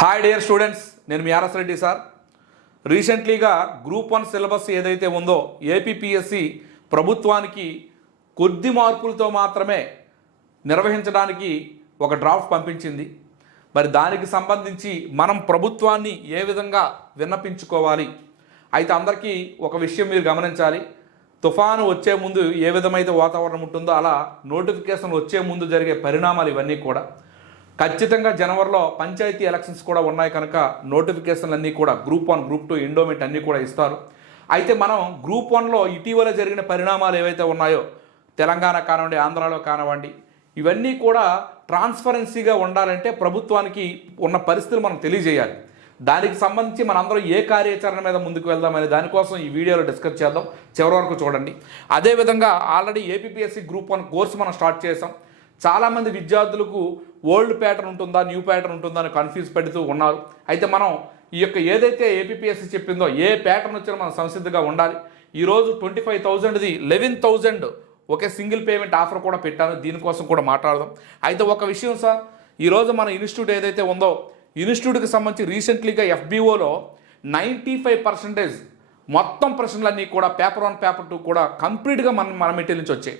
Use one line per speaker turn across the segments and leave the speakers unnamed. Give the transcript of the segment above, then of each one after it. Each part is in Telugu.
హాయ్ డియర్ స్టూడెంట్స్ నేను మీ ఆర్ఎస్ రెడ్డి సార్. రీసెంట్లీగా గ్రూప్ వన్ సిలబస్ ఏదైతే ఉందో ఏపీపీఎస్సి ప్రభుత్వానికి కొద్ది మార్పులతో మాత్రమే నిర్వహించడానికి ఒక డ్రాఫ్ట్ పంపించింది. మరి దానికి సంబంధించి మనం ప్రభుత్వాన్ని ఏ విధంగా విన్నపించుకోవాలి? అయితే అందరికీ ఒక విషయం మీరు గమనించాలి. తుఫాను వచ్చే ముందు ఏ విధమైతే వాతావరణం ఉంటుందో అలా నోటిఫికేషన్ వచ్చే ముందు జరిగే పరిణామాలు ఇవన్నీ కూడా. ఖచ్చితంగా జనవరిలో పంచాయతీ ఎలక్షన్స్ కూడా ఉన్నాయి కనుక నోటిఫికేషన్లు అన్నీ కూడా group one group two endowment అన్నీ కూడా ఇస్తారు. అయితే మనం గ్రూప్ వన్లో ఇటీవల జరిగిన పరిణామాలు ఏవైతే ఉన్నాయో తెలంగాణ కానివ్వండి ఆంధ్రాలో కానివ్వండి ఇవన్నీ కూడా ట్రాన్స్పరెన్సీగా ఉండాలంటే ప్రభుత్వానికి ఉన్న పరిస్థితులు మనం తెలియజేయాలి. దానికి సంబంధించి మనందరం ఏ కార్యాచరణ మీద ముందుకు వెళ్దామనే దానికోసం ఈ వీడియోలో డిస్కస్ చేద్దాం. చివరి వరకు చూడండి. అదేవిధంగా already APSC group one course మనం స్టార్ట్ చేసాం చాలామంది విద్యార్థులకు ఓల్డ్ ప్యాటర్న్ ఉంటుందా న్యూ ప్యాటర్న్ ఉంటుందా అని కన్ఫ్యూజ్ పెడుతూ ఉన్నారు. అయితే మనం ఈ యొక్క ఏదైతే ఏపీఎస్సి చెప్పిందో ఏ ప్యాటర్న్ వచ్చినా మనం సంసిద్ధంగా ఉండాలి. ఈరోజు ట్వంటీ ఫైవ్ థౌజండ్ది లెవెన్ థౌజండ్ ఒకే సింగిల్ పేమెంట్ ఆఫర్ కూడా పెట్టాను. దీనికోసం కూడా మాట్లాడదాం. అయితే ఒక విషయం సార్ ఈరోజు మన ఇన్స్టిట్యూట్ ఏదైతే ఉందో ఇన్స్టిట్యూట్కి సంబంధించి రీసెంట్లీగా ఎఫ్బిఓలో నైంటీ ఫైవ్ పర్సెంటేజ్ మొత్తం ప్రశ్నలన్నీ కూడా పేపర్ వన్ పేపర్ టూ కూడా కంప్లీట్గా మన మన మెటీరియల్ నుంచి వచ్చాయి.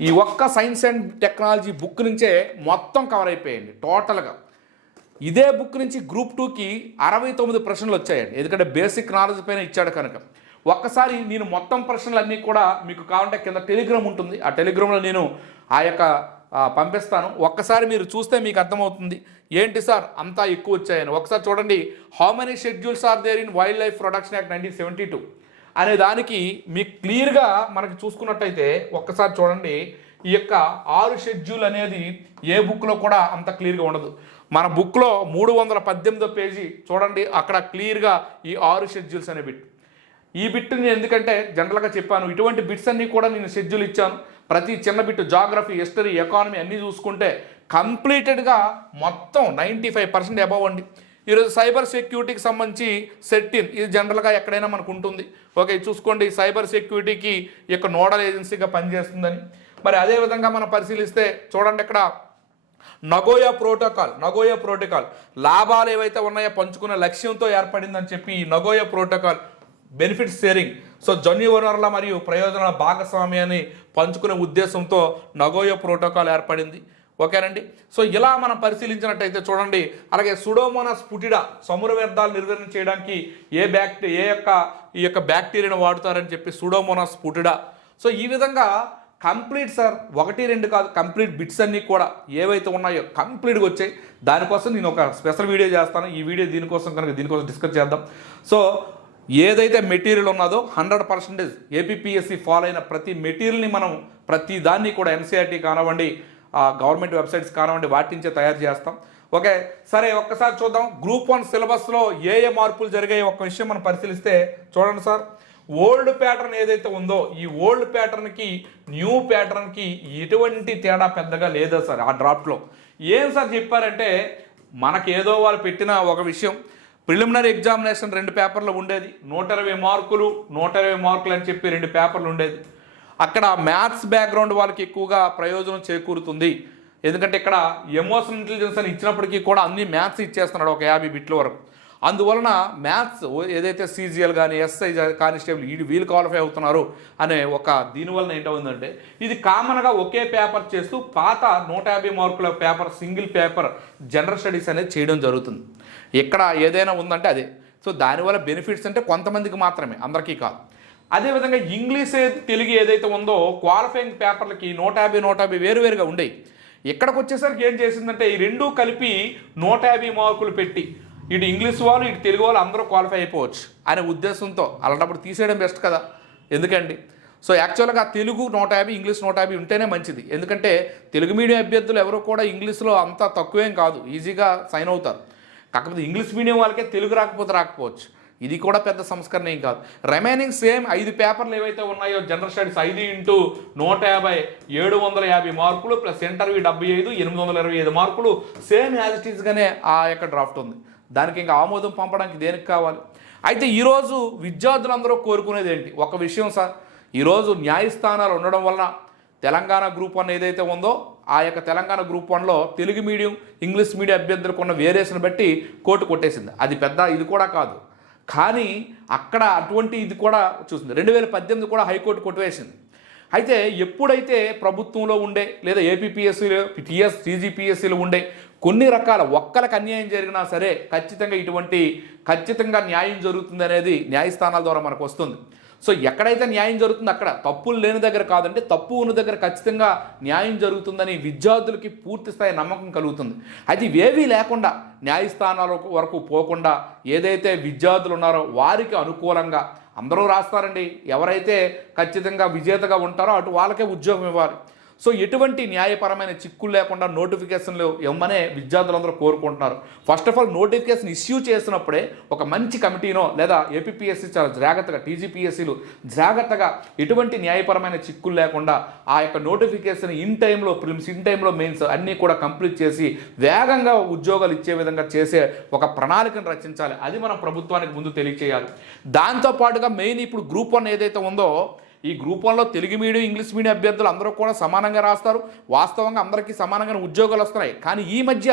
ఈ ఒక్క సైన్స్ అండ్ టెక్నాలజీ బుక్ నుంచే మొత్తం కవర్ అయిపోయింది టోటల్గా. ఇదే బుక్ నుంచి గ్రూప్ టూకి అరవై తొమ్మిది ప్రశ్నలు వచ్చాయండి. ఎందుకంటే బేసిక్ నాలెడ్జ్ పైన ఇచ్చాడు కనుక. ఒక్కసారి నేను మొత్తం ప్రశ్నలన్నీ కూడా మీకు కావాలంటే కింద టెలిగ్రామ్ ఉంటుంది. ఆ టెలిగ్రామ్లో నేను ఆ యొక్క పంపిస్తాను. ఒక్కసారి మీరు చూస్తే మీకు అర్థమవుతుంది. ఏంటి సార్? అంతా ఎక్కువ వచ్చాయని. ఒకసారి చూడండి. How many schedules are there in wildlife protection act nineteen seventy two అనే దానికి మీకు క్లియర్గా మనకి చూసుకున్నట్టయితే ఒక్కసారి చూడండి ఈ యొక్క ఆరు షెడ్యూల్ అనేది ఏ బుక్లో కూడా అంత క్లియర్గా ఉండదు. మన బుక్లో మూడు వందల పద్దెనిమిదో పేజీ చూడండి అక్కడ క్లియర్గా ఈ ఆరు షెడ్యూల్స్ అనే బిట్. ఈ బిట్ నేను ఎందుకంటే జనరల్గా చెప్పాను ఇటువంటి బిట్స్ అన్నీ కూడా నేను షెడ్యూల్ ఇచ్చాను. ప్రతి చిన్న బిట్ జాగ్రఫీ హిస్టరీ ఎకానమీ అన్నీ చూసుకుంటే కంప్లీటెడ్గా మొత్తం నైంటీ ఫైవ్ పర్సెంట్ అబవ్ అండి. ఈరోజు సైబర్ సెక్యూరిటీకి సంబంధించి సెట్టిన్ ఇది జనరల్గా ఎక్కడైనా మనకు ఉంటుంది. ఓకే చూసుకోండి సైబర్ సెక్యూరిటీకి ఈ యొక్క నోడల్ ఏజెన్సీగా పనిచేస్తుందని. మరి అదేవిధంగా మనం పరిశీలిస్తే చూడండి ఇక్కడ. Nagoya protocol Nagoya protocol. లాభాలు ఏవైతే ఉన్నాయో పంచుకునే లక్ష్యంతో ఏర్పడిందని చెప్పి ఈ Nagoya protocol benefit sharing. So జన్యు వనరుల మరియు ప్రయోజనాల భాగస్వామ్యాన్ని పంచుకునే ఉద్దేశంతో నగోయా ప్రోటోకాల్ ఏర్పడింది. ఓకేనండి సో ఇలా మనం పరిశీలించినట్టయితే చూడండి. అలాగే సుడోమోనాస్ పుటిడా సముర వ్యర్థాలు నిర్వహణ చేయడానికి ఏ బ్యాక్టీ ఏ యొక్క ఈ యొక్క బ్యాక్టీరియాను వాడుతారని చెప్పి సుడోమోనాస్ పుటిడా సో ఈ విధంగా కంప్లీట్ సార్ ఒకటి రెండు కాదు కంప్లీట్ బిట్స్ అన్నీ కూడా ఏవైతే ఉన్నాయో కంప్లీట్గా వచ్చాయి. దానికోసం నేను ఒక స్పెషల్ వీడియో చేస్తాను. ఈ వీడియో దీనికోసం కనుక దీనికోసం డిస్కస్ చేద్దాం. సో ఏదైతే మెటీరియల్ ఉన్నదో హండ్రెడ్ పర్సెంటేజ్ ఏపీపీఎస్సీ ఫాలో అయిన ప్రతి మెటీరియల్ని మనం ప్రతి దాన్ని కూడా ఎన్సీఆర్టీ కానివ్వండి గవర్నమెంట్ వెబ్సైట్స్ కానివ్వండి వాటి నుంచే తయారు చేస్తాం. ఓకే సరే ఒక్కసారి చూద్దాం. గ్రూప్ వన్ సిలబస్లో ఏ ఏ మార్పులు జరిగాయి? ఒక విషయం మనం పరిశీలిస్తే చూడండి సార్. ఓల్డ్ ప్యాటర్న్ ఏదైతే ఉందో ఈ ఓల్డ్ ప్యాటర్న్కి న్యూ ప్యాటర్న్కి ఎటువంటి తేడా పెద్దగా లేదా సార్ ఆ డ్రాఫ్ట్లో. ఏం సార్ చెప్పారంటే మనకి ఏదో వాళ్ళు పెట్టిన ఒక విషయం. ప్రిలిమినరీ ఎగ్జామినేషన్ రెండు పేపర్లు ఉండేది. నూట ఇరవై మార్కులు నూట ఇరవై మార్కులు అని చెప్పి రెండు పేపర్లు ఉండేది. అక్కడ మ్యాథ్స్ బ్యాక్గ్రౌండ్ వాళ్ళకి ఎక్కువగా ప్రయోజనం చేకూరుతుంది. ఎందుకంటే ఇక్కడ ఎమోషనల్ ఇంటెలిజెన్స్ అని ఇచ్చినప్పటికీ కూడా అన్ని మ్యాథ్స్ ఇచ్చేస్తున్నాడు ఒక యాభై బిట్ల వరకు. అందువలన మ్యాథ్స్ ఏదైతే సీజీఎల్ కానీ ఎస్ఐ కానిస్టేబుల్ ఈ వీళ్ళు క్వాలిఫై అవుతున్నారు అనే ఒక దీనివలన ఏంటవుందంటే ఇది కామన్గా ఒకే పేపర్ చేస్తూ పాత నూట యాభై మార్కుల paper single paper general studies అనేది చేయడం జరుగుతుంది. ఇక్కడ ఏదైనా ఉందంటే అదే. సో దానివల్ల బెనిఫిట్స్ అంటే కొంతమందికి మాత్రమే అందరికీ కాదు. అదేవిధంగా ఇంగ్లీష్ తెలుగు ఏదైతే ఉందో క్వాలిఫైయింగ్ పేపర్లకి నూట యాభై నూట యాభై వేరువేరుగా ఉండేవి ఇక్కడికి వచ్చేసరికి ఏం చేసిందంటే ఈ రెండూ కలిపి నూట యాభై మార్కులు పెట్టి ఇటు ఇంగ్లీష్ వాళ్ళు ఇటు తెలుగు వాళ్ళు అందరూ క్వాలిఫై అయిపోవచ్చు అనే ఉద్దేశంతో అలాంటప్పుడు తీసేయడం బెస్ట్ కదా. ఎందుకండి? సో యాక్చువల్గా తెలుగు నూట యాభై ఇంగ్లీష్ నూట యాభై ఉంటేనే మంచిది. ఎందుకంటే తెలుగు మీడియం అభ్యర్థులు ఎవరు కూడా ఇంగ్లీష్లో అంత తక్కువేం కాదు. ఈజీగా సైన్ అవుతారు. కాకపోతే ఇంగ్లీష్ మీడియం వాళ్ళకే తెలుగు రాకపోతే రాకపోవచ్చు. ఇది కూడా పెద్ద సంస్కరణ ఏం కాదు. రిమైనింగ్ సేమ్ ఐదు పేపర్లు ఏవైతే ఉన్నాయో జనరల్ స్టడీస్ ఐదు ఇంటూ నూట యాభై ఏడు వందల యాభై మార్కులు ప్లస్ ఇంటర్వ్యూ డెబ్బై ఐదు ఎనిమిది వందల ఇరవై ఐదు మార్కులు సేమ్ యాజ్ ఇట్ ఈస్గానే ఆ యొక్క డ్రాఫ్ట్ ఉంది. దానికి ఇంకా ఆమోదం పంపడానికి దేనికి కావాలి? అయితే ఈరోజు విద్యార్థులందరూ కోరుకునేది ఏంటి? ఒక విషయం సార్. ఈరోజు న్యాయస్థానాలు ఉండడం వలన తెలంగాణ గ్రూప్ వన్ ఏదైతే ఉందో ఆ యొక్క తెలంగాణ గ్రూప్ వన్లో తెలుగు మీడియం ఇంగ్లీష్ మీడియం అభ్యర్థులకు ఉన్న వేరియేషన్ బట్టి కోర్టు కొట్టేసింది. అది పెద్ద ఇది కూడా కాదు. కానీ అక్కడ అటువంటి ఇది కూడా చూసింది. రెండు వేల పద్దెనిమిది కూడా హైకోర్టు కొట్టివేసింది. అయితే ఎప్పుడైతే ప్రభుత్వంలో ఉండే లేదా ఏపీపీఎస్సీలో టీఎస్ సీజీపీఎస్సీలో ఉండే కొన్ని రకాల ఒక్కలకు అన్యాయం జరిగినా సరే ఖచ్చితంగా ఇటువంటి ఖచ్చితంగా న్యాయం జరుగుతుంది అనేది న్యాయస్థానాల ద్వారా మనకు వస్తుంది. సో ఎక్కడైతే న్యాయం జరుగుతుందో అక్కడ తప్పులు లేని దగ్గర కాదంటే తప్పు ఉన్న దగ్గర ఖచ్చితంగా న్యాయం జరుగుతుందని విద్యార్థులకి పూర్తి స్థాయి నమ్మకం కలుగుతుంది. అది ఇవేవీ లేకుండా న్యాయస్థానాల వరకు పోకుండా ఏదైతే విద్యార్థులు ఉన్నారో వారికి అనుకూలంగా అందరూ రాస్తారండి. ఎవరైతే ఖచ్చితంగా విజేతగా ఉంటారో అటు వాళ్ళకే ఉద్యోగం ఇవ్వాలి. సో ఎటువంటి న్యాయపరమైన చిక్కులు లేకుండా నోటిఫికేషన్లు ఇవ్వమనే విద్యార్థులందరూ కోరుకుంటున్నారు. First of all notification issue చేసినప్పుడే ఒక మంచి కమిటీనో లేదా ఏపీపీఎస్సీ చాలా జాగ్రత్తగా టీజీపీఎస్సీలు జాగ్రత్తగా ఎటువంటి న్యాయపరమైన చిక్కులు లేకుండా ఆ యొక్క నోటిఫికేషన్ ఇన్ టైంలో ప్రిమ్స్ ఇన్ టైంలో మెయిన్స్ అన్నీ కూడా కంప్లీట్ చేసి వేగంగా ఉద్యోగాలు ఇచ్చే విధంగా చేసే ఒక ప్రణాళికను రచించాలి. అది మనం ప్రభుత్వానికి ముందు తెలియచేయాలి. దాంతోపాటుగా మెయిన్ ఇప్పుడు గ్రూప్ వన్ ఏదైతే ఉందో ఈ గ్రూప్ వన్లో తెలుగు మీడియం ఇంగ్లీష్ మీడియం అభ్యర్థులు అందరూ కూడా సమానంగా రాస్తారు. వాస్తవంగా అందరికీ సమానంగా ఉద్యోగాలు వస్తున్నాయి. కానీ ఈ మధ్య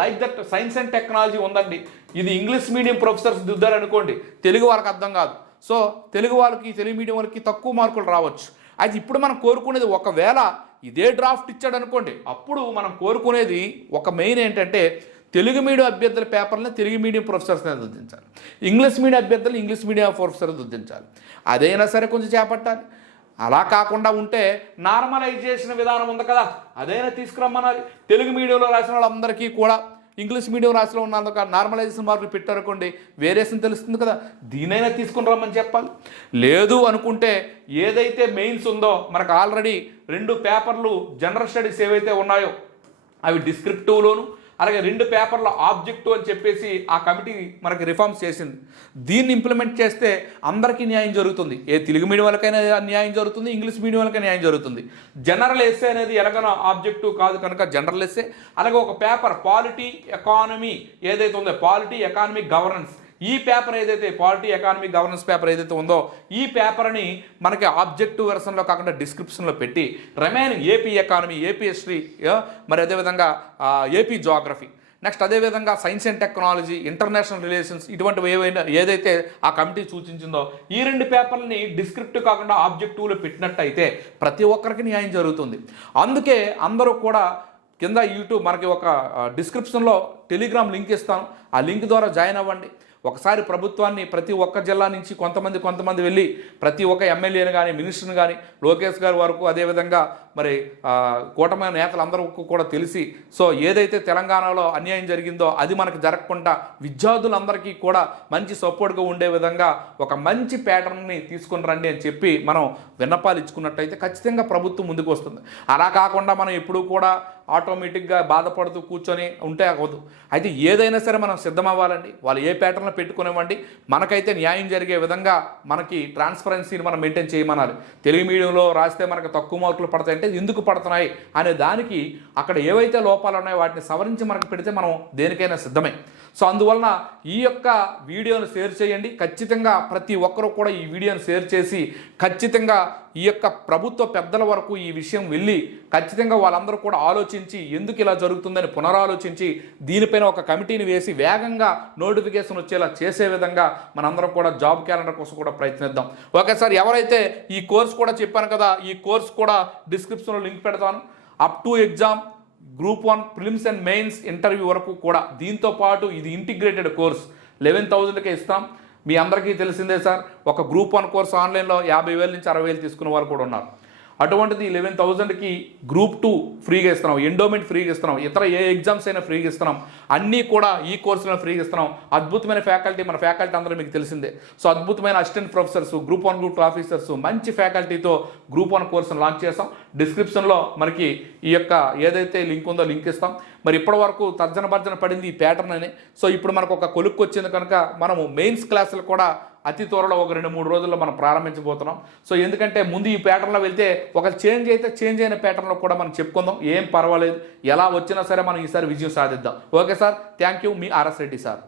like that science and technology ఉందండి. ఇది ఇంగ్లీష్ మీడియం ప్రొఫెసర్స్ దిద్దారు అనుకోండి తెలుగు వాళ్ళకి అర్థం కాదు. సో తెలుగు వాళ్ళకి తెలుగు మీడియం వాళ్ళకి తక్కువ మార్కులు రావచ్చు. అయితే ఇప్పుడు మనం కోరుకునేది ఒకవేళ ఇదే డ్రాఫ్ట్ ఇచ్చాడు అనుకోండి అప్పుడు మనం కోరుకునేది ఒక మెయిన్ ఏంటంటే తెలుగు మీడియం అభ్యర్థుల పేపర్లను తెలుగు మీడియం ప్రొఫెసర్స్నే దిద్దించాలి ఇంగ్లీష్ మీడియం అభ్యర్థులు ఇంగ్లీష్ మీడియం ప్రొఫెసర్ దిద్దించాలి అదైనా సరే కొంచెం చేపట్టాలి. అలా కాకుండా ఉంటే నార్మలైజేషన్ విధానం ఉంది కదా అదైనా తీసుకురమ్మనాలి. తెలుగు మీడియంలో రాసిన వాళ్ళందరికీ కూడా ఇంగ్లీష్ మీడియం రాసిన ఉన్నందుకు నార్మలైజేషన్ మార్కులు పెట్టారనుకోండి వేరియేషన్ తెలుస్తుంది కదా దీనైనా తీసుకుని రమ్మని చెప్పాలి. లేదు అనుకుంటే ఏదైతే మెయిన్స్ ఉందో మనకు ఆల్రెడీ రెండు పేపర్లు జనరల్ స్టడీస్ ఏవైతే ఉన్నాయో అవి డిస్క్రిప్టివ్లోను అలాగే రెండు పేపర్ల ఆబ్జెక్టు అని చెప్పేసి ఆ కమిటీ మనకి రిఫార్మ్స్ చేసింది. దీన్ని ఇంప్లిమెంట్ చేస్తే అందరికీ న్యాయం జరుగుతుంది. ఏ తెలుగు మీడియం వాళ్ళకైనా న్యాయం జరుగుతుంది ఇంగ్లీష్ మీడియం వాళ్ళకైనా న్యాయం జరుగుతుంది. జనరల్ ఎస్సే అనేది ఎలాగనో ఆబ్జెక్టివ్ కాదు కనుక జనరల్ ఎస్సే. అలాగే ఒక పేపర్ పాలిటీ ఎకానమీ ఏదైతే ఉందో పాలిటీ ఎకానమీ గవర్నెన్స్. ఈ పేపర్ ఏదైతే పాలిటీ ఎకానమీ గవర్నెన్స్ పేపర్ ఏదైతే ఉందో ఈ పేపర్ని మనకి ఆబ్జెక్టివ్ వెర్షన్లో కాకుండా డిస్క్రిప్షన్లో పెట్టి రమేన్ ఏపీ ఎకానమీ ఏపీ హిస్టరీ మరి అదేవిధంగా ఏపీ జోగ్రఫీ. నెక్స్ట్ అదేవిధంగా science and technology international relations ఇటువంటివి ఏవైనా ఏదైతే ఆ కమిటీ సూచించిందో ఈ రెండు పేపర్లని డిస్క్రిప్టివ్ కాకుండా ఆబ్జెక్టివ్లో పెట్టినట్టయితే ప్రతి ఒక్కరికి న్యాయం జరుగుతుంది. అందుకే అందరూ కూడా కింద యూట్యూబ్ మనకి ఒక డిస్క్రిప్షన్లో టెలిగ్రామ్ లింక్ ఇస్తాను. ఆ లింక్ ద్వారా జాయిన్ అవ్వండి. ఒకసారి ప్రభుత్వాన్ని ప్రతి ఒక్క జిల్లా నుంచి కొంతమంది కొంతమంది వెళ్ళి ప్రతి ఒక్క ఎమ్మెల్యేను కానీ మినిస్టర్ని కానీ లోకేష్ గారి వరకు అదేవిధంగా మరి కూటమి నేతలందరూ కూడా తెలిసి సో ఏదైతే తెలంగాణలో అన్యాయం జరిగిందో అది మనకు జరగకుండా విద్యార్థులందరికీ కూడా మంచి సపోర్ట్గా ఉండే విధంగా ఒక మంచి ప్యాటర్న్ని తీసుకుని రండి అని చెప్పి మనం విన్నపాలు ఇచ్చుకున్నట్టయితే ఖచ్చితంగా ప్రభుత్వం ముందుకు వస్తుంది. అలా కాకుండా మనం ఎప్పుడూ కూడా ఆటోమేటిక్గా బాధపడుతూ కూర్చొని ఉంటే అవ్వదు. అయితే ఏదైనా సరే మనం సిద్ధమవ్వాలండి. వాళ్ళు ఏ ప్యాటర్న్లో పెట్టుకునేవ్వండి. మనకైతే న్యాయం జరిగే విధంగా మనకి ట్రాన్స్పరెన్సీని మనం మెయింటైన్ చేయమనాలి. తెలుగు మీడియంలో రాస్తే మనకు తక్కువ మార్కులు పడతాయంటే ఎందుకు పడుతున్నాయి అనే దానికి అక్కడ ఏవైతే లోపాలు ఉన్నాయో వాటిని సవరించి మనకు పెడితే మనం దేనికైనా సిద్ధమే. సో అందువలన ఈ యొక్క వీడియోను షేర్ చేయండి. ఖచ్చితంగా ప్రతి ఒక్కరూ కూడా ఈ వీడియోను షేర్ చేసి ఖచ్చితంగా ఈ యొక్క ప్రభుత్వ పెద్దల వరకు ఈ విషయం వెళ్ళి ఖచ్చితంగా వాళ్ళందరూ కూడా ఆలోచించి ఎందుకు ఇలా జరుగుతుందని పునరాలోచించి దీనిపైన ఒక కమిటీని వేసి వేగంగా నోటిఫికేషన్ వచ్చేలా చేసే విధంగా మనందరం కూడా జాబ్ క్యాలెండర్ కోసం కూడా ప్రయత్నిద్దాం. ఓకే సార్ ఎవరైతే ఈ కోర్స్ కూడా చెప్పాను కదా ఈ కోర్స్ కూడా డిస్క్రిప్షన్లో లింక్ పెడతాను. Up to exam group one prelims and mains interview వరకు కూడా దీంతో పాటు ఇది ఇంటిగ్రేటెడ్ కోర్స్. లెవెన్ థౌజండ్కే ఇస్తాం. మీ అందరికీ తెలిసిందే సార్ ఒక గ్రూప్ వన్ కోర్స్ ఆన్లైన్లో యాభై వేల నుంచి అరవై వేలు తీసుకున్న వారు కూడా ఉన్నారు. అటువంటిది లెవెన్ థౌజండ్కి గ్రూప్ టూ ఫ్రీగా ఇస్తున్నాం ఎండోమెంట్ ఫ్రీగా ఇస్తున్నాం ఇతర ఏ ఎగ్జామ్స్ అయినా ఫ్రీగా ఇస్తున్నాం. అన్నీ కూడా ఈ కోర్సులో ఫ్రీగా ఇస్తున్నాం. అద్భుతమైన ఫ్యాకల్టీ మన ఫ్యాకల్టీ అందరూ మీకు తెలిసిందే. సో అద్భుతమైన assistant professors group one group two officers మంచి ఫ్యాకల్టీతో గ్రూప్ వన్ కోర్సును లాంచ్ చేస్తాం. డిస్క్రిప్షన్లో మనకి ఈ యొక్క ఏదైతే లింక్ ఉందో లింక్ ఇస్తాం. మరి ఇప్పటి వరకు తర్జన భర్జన పడింది ఈ ప్యాటర్న్ అని. సో ఇప్పుడు మనకు ఒక కొలుక్కు వచ్చింది కనుక మనము మెయిన్స్ క్లాసులు కూడా అతి త్వరలో ఒక రెండు మూడు రోజుల్లో మనం ప్రారంభించబోతున్నాం. సో ఎందుకంటే ముందు ఈ ప్యాటర్న్లో వెళ్తే ఒక చేంజ్ అయితే చేంజ్ అయిన ప్యాటర్న్లో కూడా మనం చెప్పుకుందాం. ఏం పర్వాలేదు. ఎలా వచ్చినా సరే మనం ఈసారి విజయం సాధిద్దాం. Okay sir. Thank you. Me RS Reddy sir.